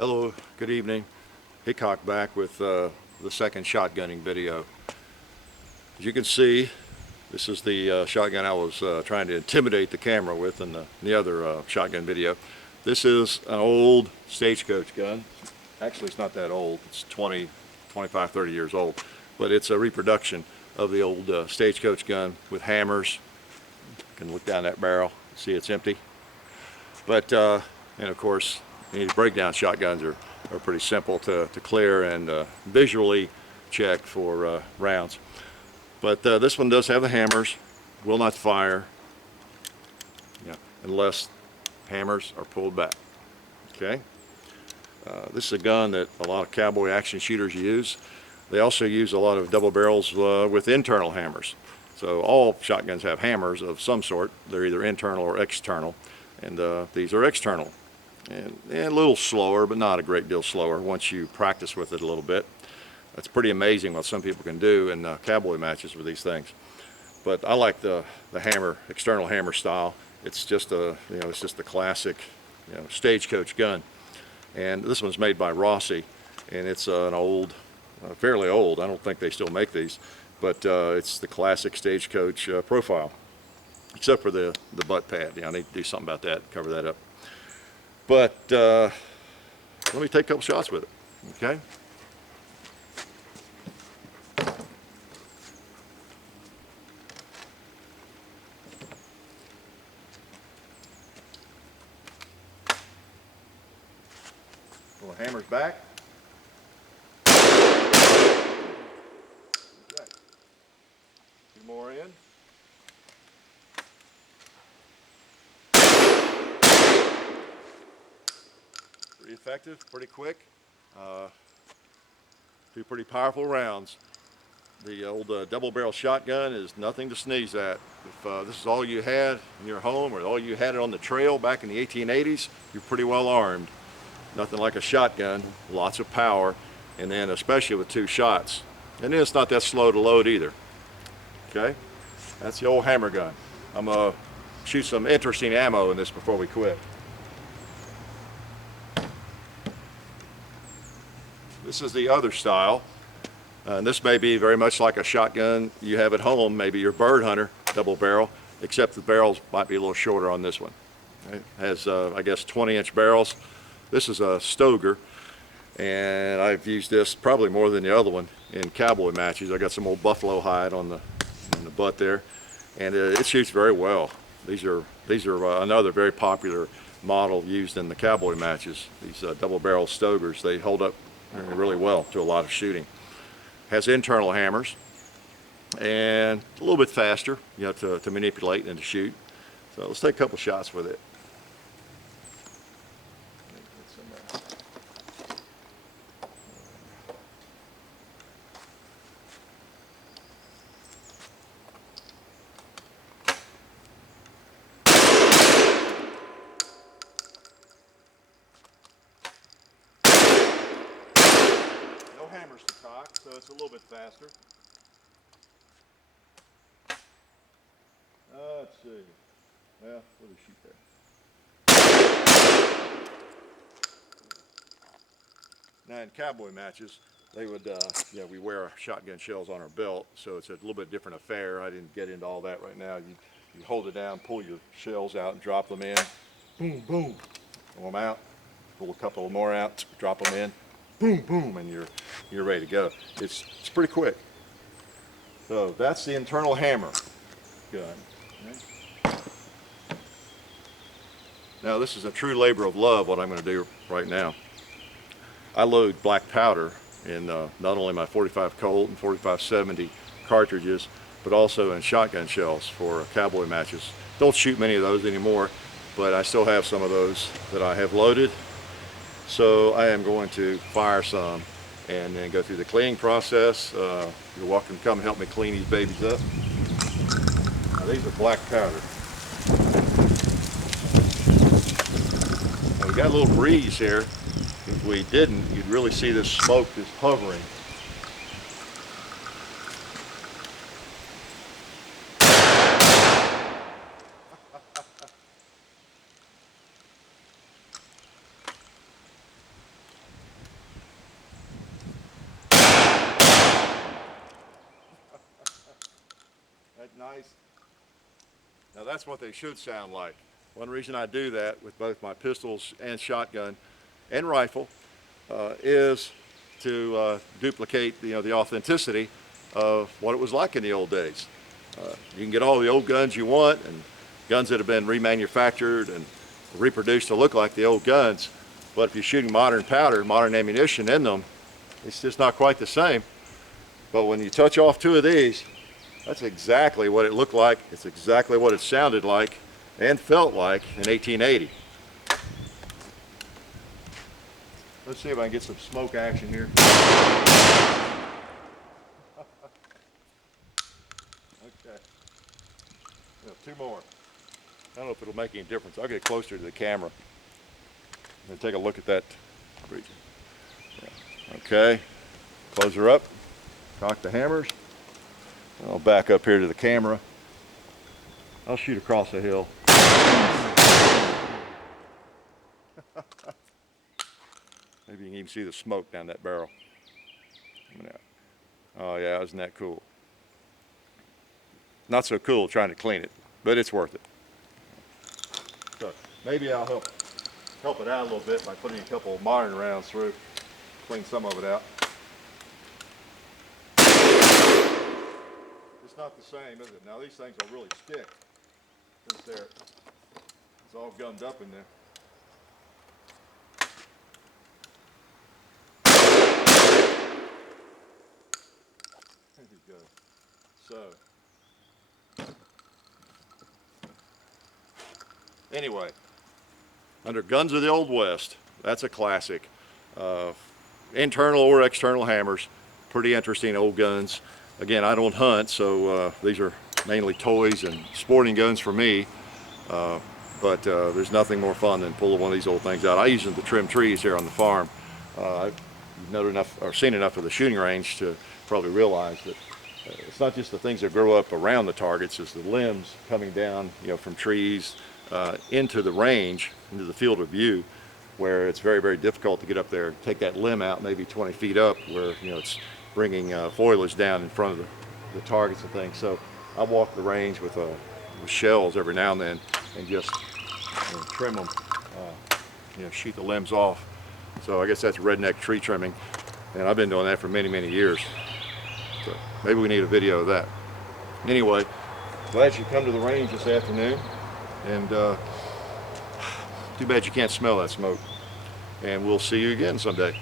Hello, good evening. Hickok back with the second shotgunning video. As you can see, this is the shotgun I was trying to intimidate the camera with in the other shotgun video. This is an old Stagecoach gun. Actually, it's not that old. It's 20, 25, 30 years old. But it's a reproduction of the old Stagecoach gun with hammers. You can look down that barrel, see it's empty. But, and of course, these breakdown shotguns are pretty simple to clear and visually check for rounds. But this one does have the hammers, will not fire unless hammers are pulled back. Okay. This is a gun that a lot of cowboy action shooters use. They also use a lot of double barrels with internal hammers. So all shotguns have hammers of some sort. They're either internal or external, and these are external. And a little slower, but not a great deal slower once you practice with it a little bit. It's pretty amazing what some people can do in cowboy matches with these things. But I like the hammer, external hammer style. It's just a it's just the classic Stagecoach gun. And this one's made by Rossi, and it's an old, fairly old. I don't think they still make these, but it's the classic Stagecoach profile, except for the butt pad. I need to do something about that, cover that up. But let me take a couple shots with it, okay? Pull the hammers back. Okay. Two more in. Pretty effective, pretty quick. Two pretty powerful rounds. The old double barrel shotgun is nothing to sneeze at. If this is all you had in your home or all you had it on the trail back in the 1880s, you're pretty well armed. Nothing like a shotgun, lots of power, and then especially with two shots. And then it's not that slow to load either. Okay, that's the old hammer gun. I'm gonna shoot some interesting ammo in this before we quit. This is the other style, and this may be very much like a shotgun you have at home, maybe your Bird Hunter double barrel, except the barrels might be a little shorter on this one. It has, I guess, 20-inch barrels. This is a Stoeger, and I've used this probably more than the other one in cowboy matches. I got some old buffalo hide on the butt there, and it shoots very well. These are another very popular model used in the cowboy matches. These double barrel Stoegers, they hold up really well to a lot of shooting. Has internal hammers and a little bit faster, to manipulate and to shoot. So let's take a couple shots with it. Hammers to cock, so it's a little bit faster. Let's see. Well, let me shoot there. Now in cowboy matches, they would, we wear shotgun shells on our belt, so it's a little bit different affair. I didn't get into all that right now. You hold it down, pull your shells out, and drop them in. Boom, boom. Pull them out. Pull a couple more out, drop them in. Boom, boom, and you're ready to go. It's pretty quick. So that's the internal hammer gun. Okay. Now this is a true labor of love, what I'm going to do right now. I load black powder in not only my 45 Colt and 45-70 cartridges, but also in shotgun shells for cowboy matches. Don't shoot many of those anymore, but I still have some of those that I have loaded. So I am going to fire some and then go through the cleaning process. You're welcome to come and help me clean these babies up. Now, these are black powder. Now, we got a little breeze here. If we didn't, you'd really see this smoke just hovering. that nice? Now that's what they should sound like. One reason I do that with both my pistols and shotgun and rifle is to duplicate the authenticity of what it was like in the old days. You can get all the old guns you want and guns that have been remanufactured and reproduced to look like the old guns, but if you're shooting modern powder, modern ammunition in them, it's just not quite the same. But when you touch off two of these, that's exactly what it looked like. It's exactly what it sounded like and felt like in 1880. Let's see if I can get some smoke action here. Okay. Two more. I don't know if it'll make any difference. I'll get closer to the camera and take a look at that region. Yeah. Okay. Close her up. Cock the hammers. I'll back up here to the camera. I'll shoot across the hill. Maybe you can even see the smoke down that barrel. Oh yeah, isn't that cool? Not so cool trying to clean it, but it's worth it. So maybe I'll help it out a little bit by putting a couple of modern rounds through, clean some of it out. It's not the same, is it? Now these things will really stick since it's all gummed up in there. There you go. So, anyway, under Guns of the Old West, that's a classic. Internal or external hammers, pretty interesting old guns. Again, I don't hunt, so these are mainly toys and sporting guns for me. But there's nothing more fun than pulling one of these old things out. I use them to trim trees here on the farm. I've known enough or seen enough of the shooting range to probably realize that it's not just the things that grow up around the targets, it's the limbs coming down, from trees into the range, into the field of view, where it's very, very difficult to get up there and take that limb out maybe 20 feet up where, it's bringing foliage down in front of the targets and things. So I walk the range with shells every now and then and just trim them, shoot the limbs off. So I guess that's redneck tree trimming, and I've been doing that for many, many years. So maybe we need a video of that. Anyway, glad you come to the range this afternoon, and too bad you can't smell that smoke. And we'll see you again someday.